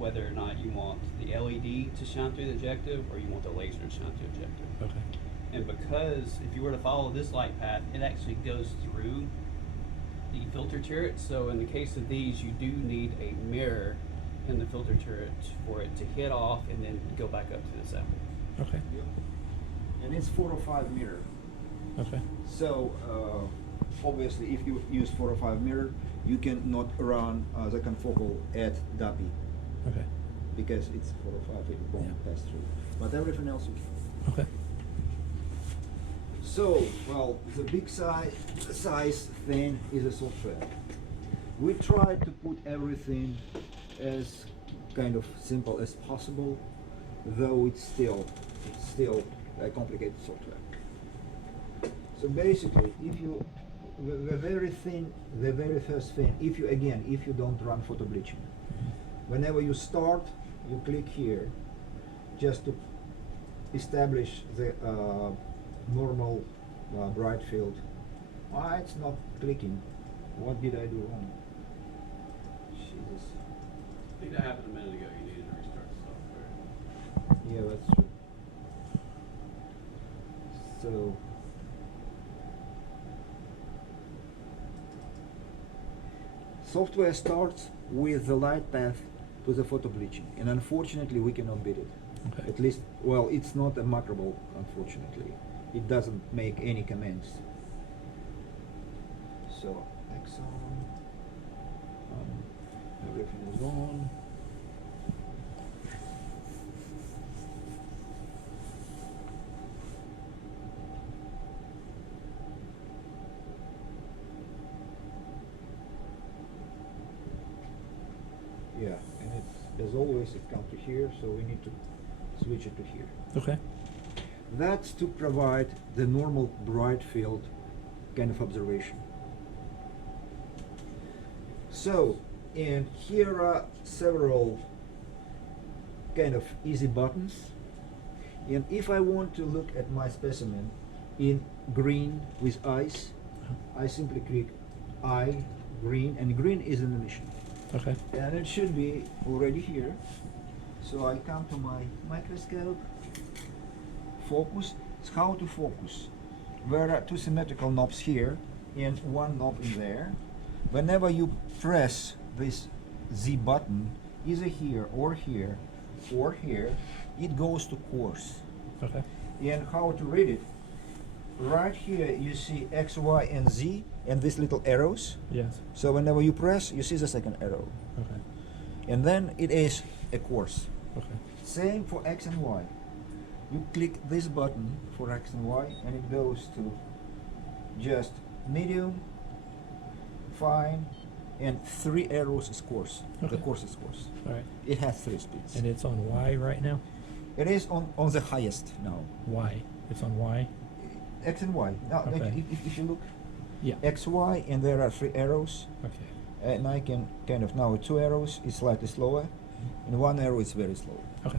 whether or not you want the LED to shine through the objective or you want the laser to shine through the objective. Okay. And because if you were to follow this light path, it actually goes through the filter turret. So in the case of these, you do need a mirror in the filter turret for it to hit off and then go back up to the sample. Okay. And it's 405 mirror. Okay. So obviously, if you use 405 mirror, you cannot run the confocal at DAPI Okay. because it's 405. It won't Yeah. pass through. But everything else you can. Okay. So, well, the big size thing is a software. We try to put everything as kind of simple as possible, though it's still a complicated software. So basically, if you the very first thing, if you don't run photo bleaching, whenever you start, you click here just to establish the normal bright field. Why it's not clicking? What did I do wrong? Jesus. I think that happened a minute ago. You needed to restart the software. Yeah, that's true. So software starts with the light path to the photo bleaching, and unfortunately we cannot beat it. Okay. At least, well, it's not a macroable, unfortunately. It doesn't make any commands. So, Exxon, everything is on. Yeah, and it's, as always, it comes to here, so we need to switch it to here. Okay. That's to provide the normal bright field kind of observation. So, and here are several kind of easy buttons. And if I want to look at my specimen in green with eyes, I simply click eye, green, and green is an emission. Okay. And it should be already here. So I come to my microscope, focus. It's how to focus. There are two symmetrical knobs here and one knob in there. Whenever you press this Z button, either here or here or here, it goes to course. Okay. And how to read it? Right here you see X, Y, and Z and these little arrows. Yes. So whenever you press, you see the second arrow. Okay. And then it is a course. Okay. Same for X and Y. You click this button for X and Y and it goes to just medium, fine, and 3 arrows is course. Okay. The course is course. All right. It has 3 speeds. And it's on Y right now? It is on the highest now. Y. It's on Y? X and Y. Now, Okay. if you look, Yeah. X, Y, and there are 3 arrows. Okay. And I can kind of now 2 arrows is slightly slower, and 1 arrow is very slow. Okay.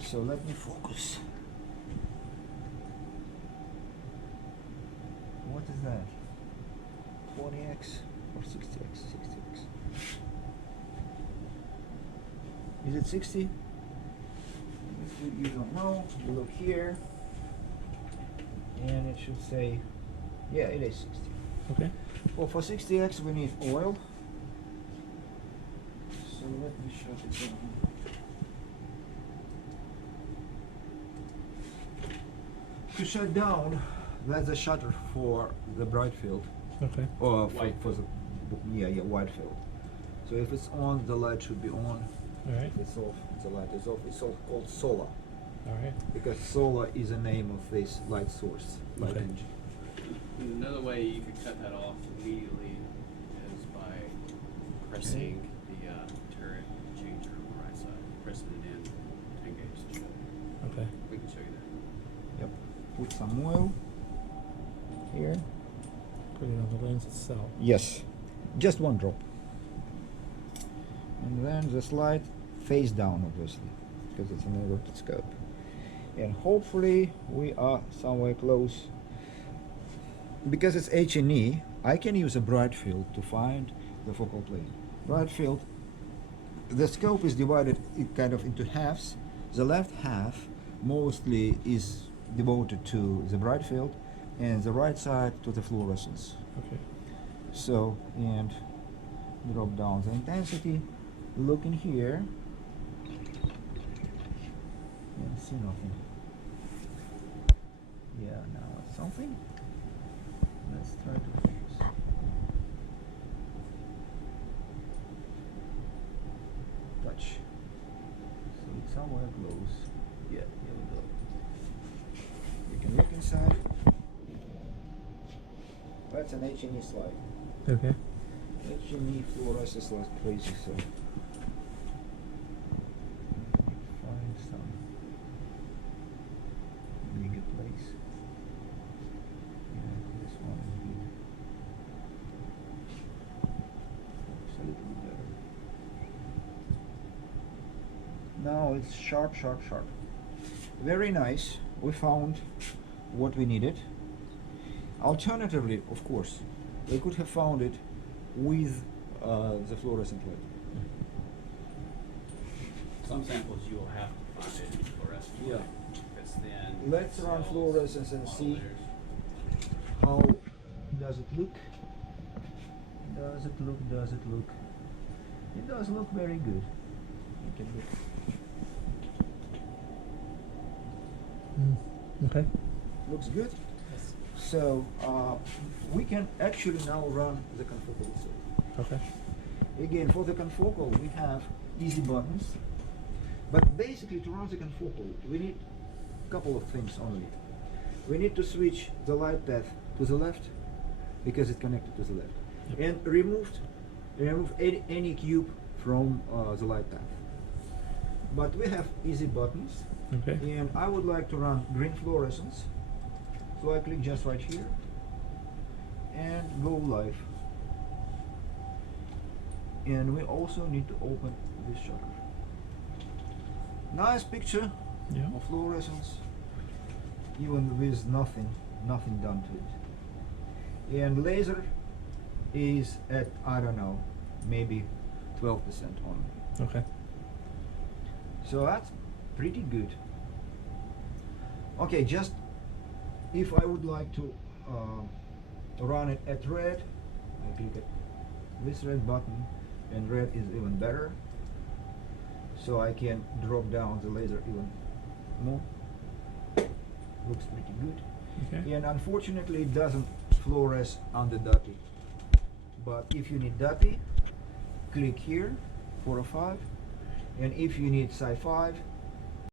So let me focus. What is that? 40x or 60x? 60x. Is it 60? If you don't know, you look here, and it should say, yeah, it is 60. Okay. Well, for 60x we need oil. So let me shut it down. To shut down, that's a shutter for the bright field, Okay. or White for the white field. So if it's on, the light should be on. All right. If it's off, the light is off. It's all called solar, All right. because solar is the name of this light source, light Okay. engine. Another way you could cut that off immediately is by pressing the turret changer on the right side, pressing it in, 10 gauge to show you. Okay. We can show you that. Yep. Put some oil here. Put it on the lens itself. Yes, just 1 drop. And then the slide face down, obviously, because it's an inverted scope. And hopefully we are somewhere close. Because it's H&E, I can use a bright field to find the focal plane. Bright field the scope is divided kind of into halves. The left half mostly is devoted to the bright field, and the right side to the fluorescence. Okay. So, and drop down the intensity. Look in here. And see nothing. Yeah, now it's something. Let's try to focus. Touch. So it's somewhere close. Yeah, here we go. You can look inside. That's an H&E slide. Okay. H&E fluoresces like crazy, so find some bigger place. Yeah, this one is good. Looks a little bit better. Now it's sharp, sharp, sharp. Very nice. We found what we needed. Alternatively, of course, we could have found it with the fluorescent light. Some samples you will have to find it in fluorescent. Yeah. If it's thin. Let's run cells, fluorescence and see monolayers. how does it look. Does it look? Does it look? It does look very good. You can look. Okay. Looks good. Yes. So we can actually now run the confocal itself. Okay. Again, for the confocal, we have easy buttons. But basically, to run the confocal, we need a couple of things only. We need to switch the light path to the left because it's connected to the left, Yep. and remove any cube from the light path. But we have easy buttons, Okay. and I would like to run green fluorescence. So I click just right here and go live. And we also need to open this shutter. Nice picture Yeah. of fluorescence, even with nothing done to it. And laser is at, I don't know, maybe 12% only. Okay. So that's pretty good. Okay, just if I would like to run it at red, I click it this red button, and red is even better. So I can drop down the laser even more. Looks pretty good. Okay. And unfortunately it doesn't fluoresce under DAPI. But if you need DAPI, click here, 405. And if you need Sci5,